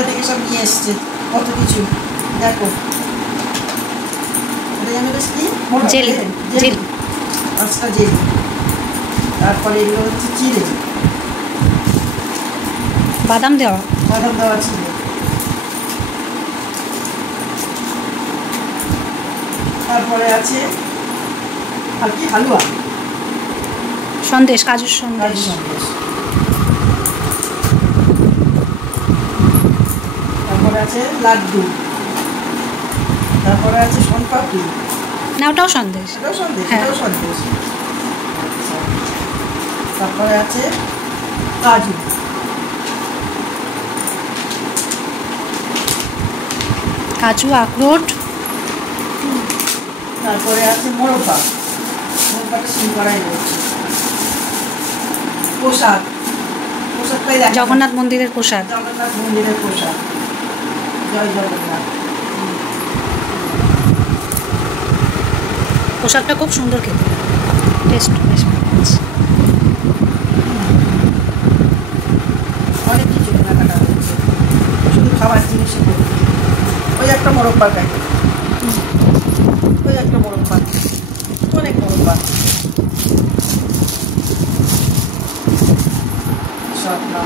কোথা থেকে সব নিয়ে এসছে কত কিছু দেখো। এটা জানো বেশ কি জেলি জেলি পাঁচটা জেলি। তারপরে এগুলো হচ্ছে চিড়ে, বাদাম দেওয়া চিড়ে। তারপরে আছে আর কি হালুয়া, সন্দেশ, কাজুর সন্দেশ। তারপরে আছে লাড্ডু, তারপরে আছে সোনপাপড়ি। না, ওটাও সন্দেশ। এটাও সন্দেশ, হ্যাঁ। এটাও সন্দেশ। তারপরে আছে কাজু, কাজু, আখরোট। তারপরে আছে মোরব্বা, মোরব্বাটা সিঙ্গারাই রয়েছে। প্রসাদ, প্রসাদটাই দেখা, জগন্নাথ মন্দিরের প্রসাদ। জগন্নাথ মন্দিরের প্রসাদ। জয় জগন্নাথ। প্রসাদটা খুব সুন্দর খেতে, টেস্ট বেশ ভালো আছে। অনেক কিছু কেনাকাটা হচ্ছে, শুধু খাবার জিনিস। ওই একটা মোরব্বার প্যাকেট, ওই একটা মোরব্বা, অনেক মোরব্বা সব না।